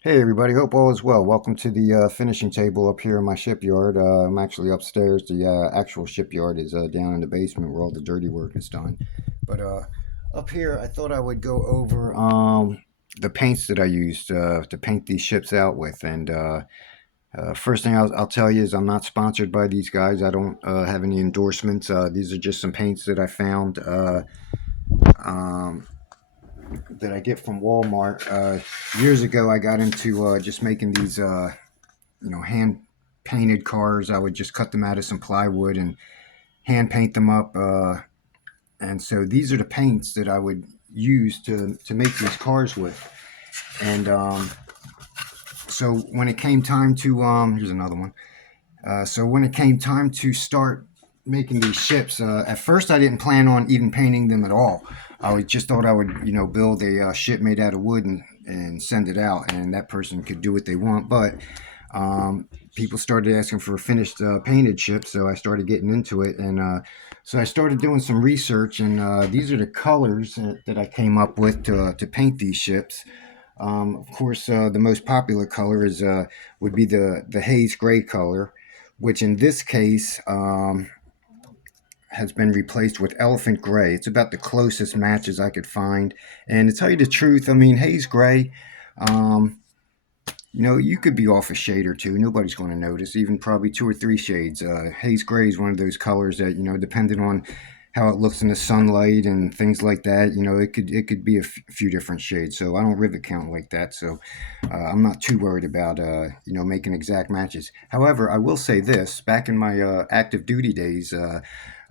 Hey everybody, hope all is well. Welcome to the finishing table up here in my shipyard. I'm actually upstairs. The actual shipyard is down in the basement where all the dirty work is done. But up here, I thought I would go over the paints that I used to paint these ships out with. And first thing I'll tell you is I'm not sponsored by these guys. I don't have any endorsements. These are just some paints that I found. Um, that I get from Walmart. Years ago, I got into just making these, hand painted cars. I would just cut them out of some plywood and hand paint them up. And so these are the paints that I would use to make these cars with. And so when it came time to, here's another one. So when it came time to start making these ships, at first I didn't plan on even painting them at all. Just thought I would, build a ship made out of wood and send it out, and that person could do what they want. But people started asking for finished painted ships, so I started getting into it, and so I started doing some research, and these are the colors that I came up with to paint these ships. Of course, the most popular color is would be the haze gray color, which in this case has been replaced with elephant gray. It's about the closest matches I could find. And to tell you the truth, I mean, haze gray, um, you could be off a shade or two. Nobody's going to notice, even probably two or three shades. Haze gray is one of those colors that, depending on how it looks in the sunlight and things like that, it could be a few different shades. So I don't rivet count like that. So I'm not too worried about, making exact matches. However, I will say this: back in my active duty days,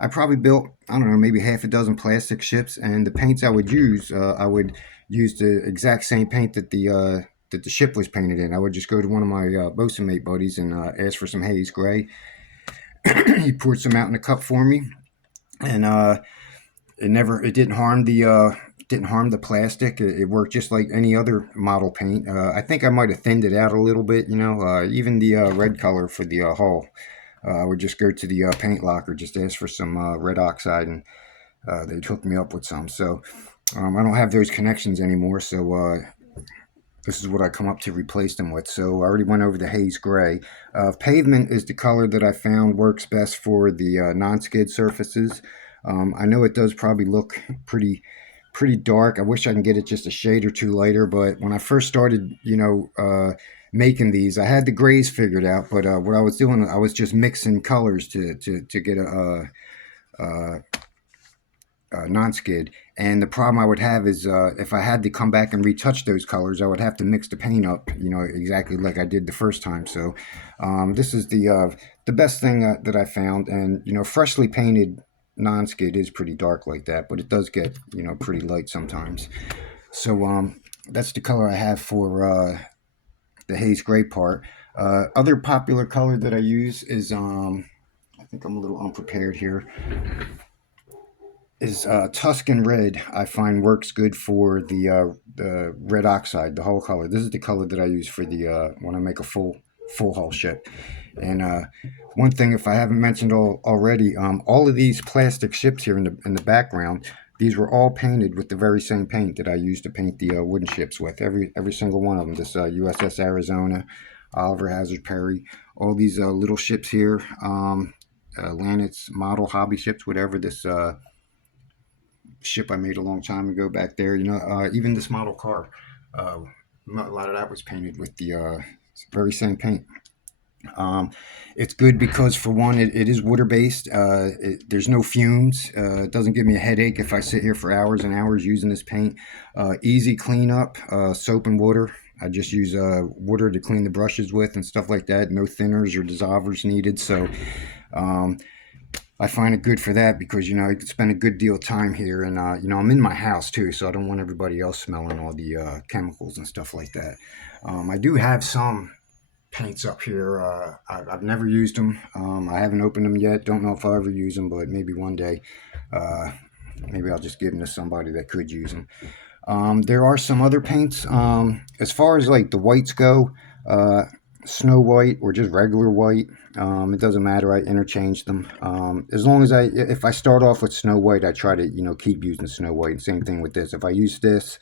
I probably built, I don't know, maybe half a dozen plastic ships, and the paints I would use the exact same paint that the ship was painted in. I would just go to one of my bosun mate buddies and ask for some haze gray. He poured some out in a cup for me, and it didn't harm the plastic. It worked just like any other model paint. I think I might have thinned it out a little bit. Even the red color for the hull. I would just go to the paint locker, just ask for some red oxide, and they'd hook me up with some. So I don't have those connections anymore. So this is what I come up to replace them with. So I already went over the haze gray. Pavement is the color that I found works best for the non-skid surfaces. I know it does probably look pretty dark. I wish I can get it just a shade or two lighter. But when I first started, making these, I had the grays figured out. But what I was doing, I was just mixing colors to get a non-skid. And the problem I would have is if I had to come back and retouch those colors, I would have to mix the paint up, exactly like I did the first time. So this is the best thing that I found. And freshly painted non-skid is pretty dark like that, but it does get pretty light sometimes. So that's the color I have for the haze gray part. Other popular color that I use is I think I'm a little unprepared here, is Tuscan red. I find works good for the red oxide, the whole color. This is the color that I use for the when I make a full hull ship. And one thing, if I haven't mentioned already, all of these plastic ships here in the background, these were all painted with the very same paint that I used to paint the wooden ships with. Every single one of them. This USS Arizona, Oliver Hazard Perry, all these little ships here. Lannett's model hobby ships, whatever this ship I made a long time ago back there. Even this model car, a lot of that was painted with the very same paint. Um, it's good because, for one, it is water based. There's no fumes. It doesn't give me a headache if I sit here for hours and hours using this paint. Easy cleanup, soap and water. I just use water to clean the brushes with and stuff like that. No thinners or dissolvers needed. So um, I find it good for that because I could spend a good deal of time here, and I'm in my house too, so I don't want everybody else smelling all the chemicals and stuff like that. I do have some paints up here. I've never used them. I haven't opened them yet. Don't know if I'll ever use them, but maybe one day. Uh, Maybe I'll just give them to somebody that could use them. There are some other paints. As far as like the whites go, uh, Snow White or just regular white, it doesn't matter. I interchange them. As long as if I start off with Snow White, I try to keep using Snow White. And same thing with this. If I use this,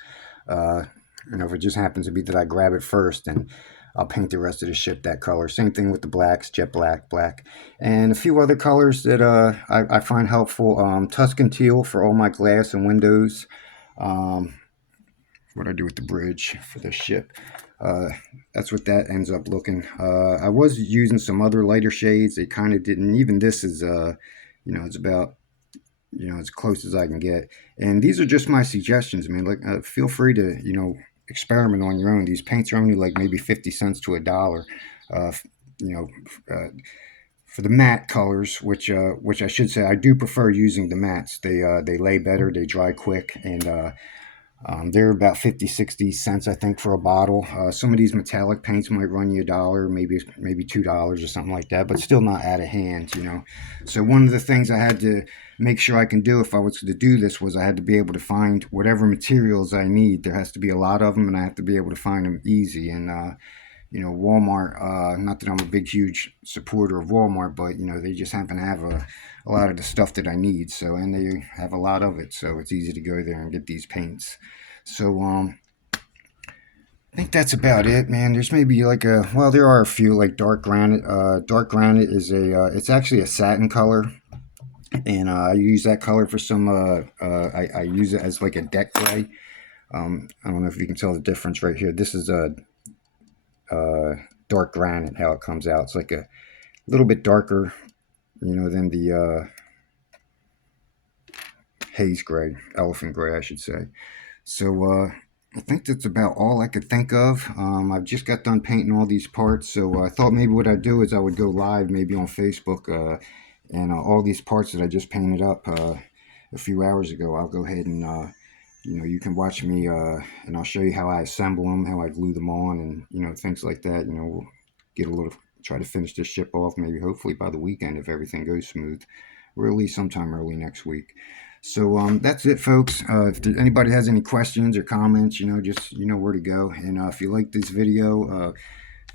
uh, You know, if it just happens to be that I grab it first, and I'll paint the rest of the ship that color. Same thing with the blacks, jet black, black, and a few other colors that I find helpful. Tuscan teal for all my glass and windows. Um, what I do with the bridge for the ship. Uh, that's what that ends up looking. I was using some other lighter shades. They kind of didn't. Even this is, it's about, as close as I can get. And these are just my suggestions, man. Like, feel free to, experiment on your own. These paints are only like maybe 50 cents to $1. Uh, you know, uh, for the matte colors, which I should say I do prefer using the mattes. They lay better, they dry quick, and they're about 50, 60 cents, I think, for a bottle. Some of these metallic paints might run you $1, maybe $2 or something like that, but still not out of hand. So one of the things I had to make sure I can do if I was to do this was I had to be able to find whatever materials I need. There has to be a lot of them, and I have to be able to find them easy. And Walmart, not that I'm a big, huge supporter of Walmart, but, they just happen to have a lot of the stuff that I need. So, and they have a lot of it. So it's easy to go there and get these paints. So, I think that's about it, man. There's maybe there are a few like dark granite. Dark granite is it's actually a satin color. And I use that color for some, I use it as like a deck gray. I don't know if you can tell the difference right here. This is a, dark granite, how it comes out. It's like a little bit darker, than the haze gray, elephant gray, I should say. So I think that's about all I could think of. I've just got done painting all these parts, so I thought maybe what I'd do is I would go live maybe on Facebook, and all these parts that I just painted up a few hours ago, I'll go ahead and you can watch me, and I'll show you how I assemble them, how I glue them on, and things like that. We'll get a little, try to finish this ship off, maybe hopefully by the weekend if everything goes smooth, or at least sometime early next week. So that's it, folks. If anybody has any questions or comments, just where to go. And if you like this video,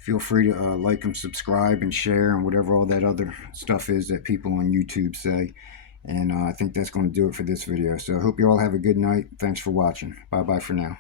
feel free to like and subscribe and share and whatever all that other stuff is that people on YouTube say. And I think that's going to do it for this video. So I hope you all have a good night. Thanks for watching. Bye-bye for now.